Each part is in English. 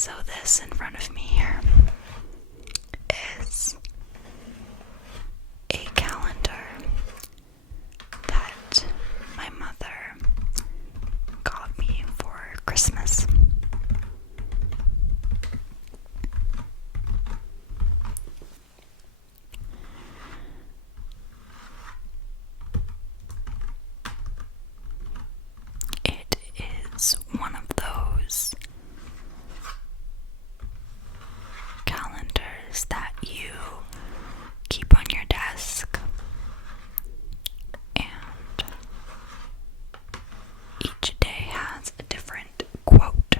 So this in front of me here is a calendar that my mother got me for Christmas. It is one of those calendars that you keep on your desk, and each day has a different quote.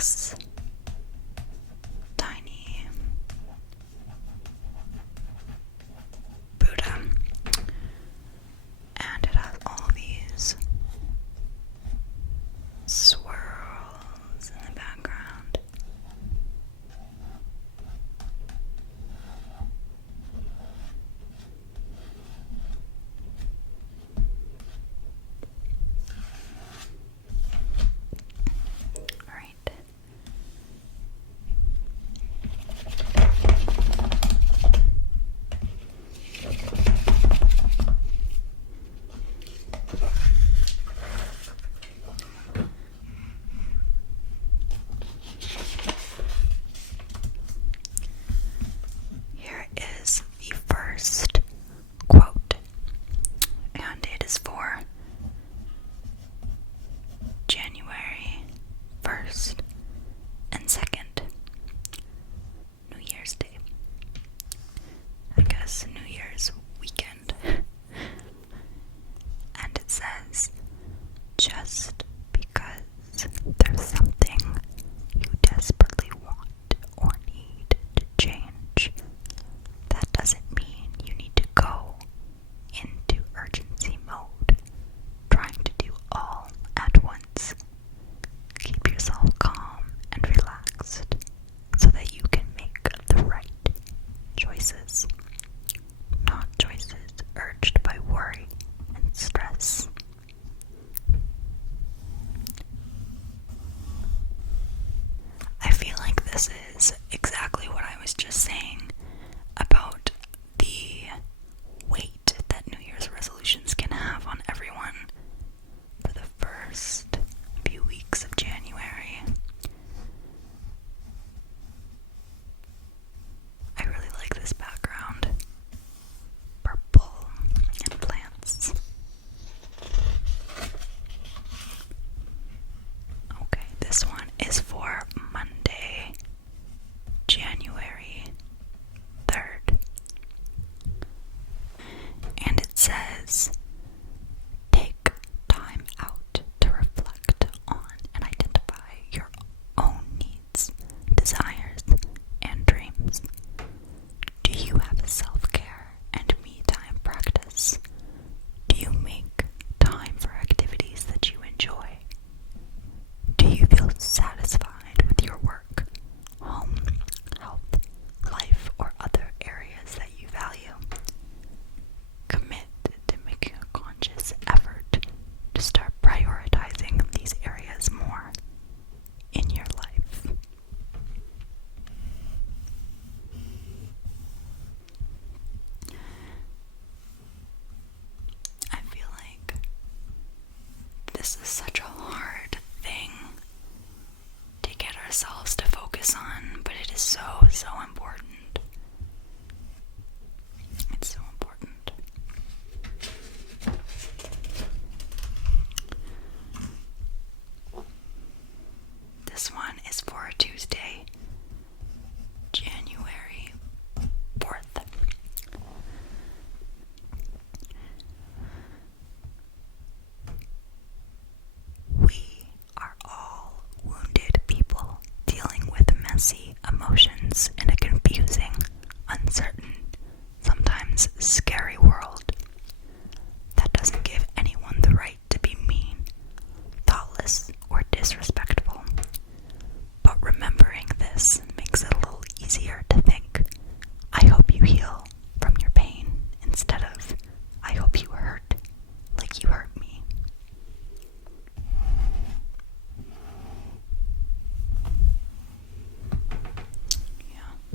relax. Tiny Buddha. And it has all these swirls in the background. Alright. Here is the first quote, and it is for January 1st and 2nd, New Year's Day. I guess New Year's weekend. And it says, just because there's something you desperately want or need to change, that doesn't mean you need to go into urgency mode, trying to do all at once. Keep yourself calm and relaxed so that you can make the right choices, not choices urged by worry and stress. I feel like this is exactly what I was just saying about the weight that New Year's resolutions can have on everyone for the first few weeks of January. I really like this background. Purple and plants. Okay, this one is for Monday, January 3rd. And it says, take time out to reflect on and identify your own needs, desires, and dreams. Do you have a self-care and me-time practice? Do you make time for activities that you enjoy? Do you feel satisfied with your work, home, health, life, or other areas that you value? Commit to making a conscious effort to start prioritizing these areas more in your life. I feel like this is such a hard thing to get ourselves to focus on, but it is so, so important. It's so important. This one is for Tuesday, January 4th. We are all wounded people dealing with messy emotions in a confusing, uncertain, sometimes scary world. That doesn't give anyone the right to be mean, thoughtless, or disrespectful. But remembering this makes it a little easier to think, I hope you heal from your pain, instead of, I hope you hurt like you hurt me. Yeah.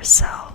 yourself.